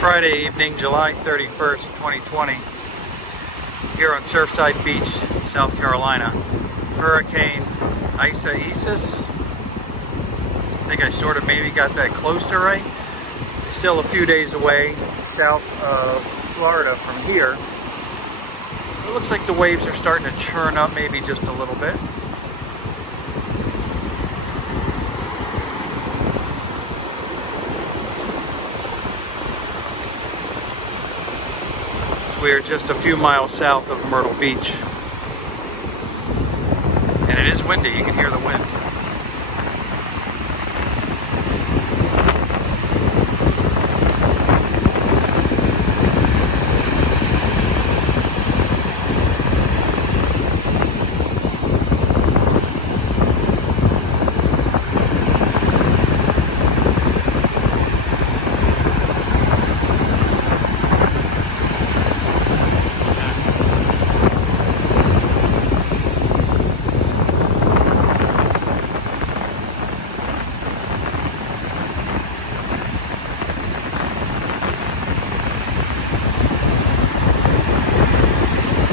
Friday evening, July 31st, 2020, here on Surfside Beach, South Carolina. Hurricane Isaias. I think I sort of maybe got that close to right. Still a few days away south of Florida from here. It looks like the waves are starting to churn up maybe just a little bit. We're just a few miles south of Myrtle Beach. And it is windy, you can hear the wind.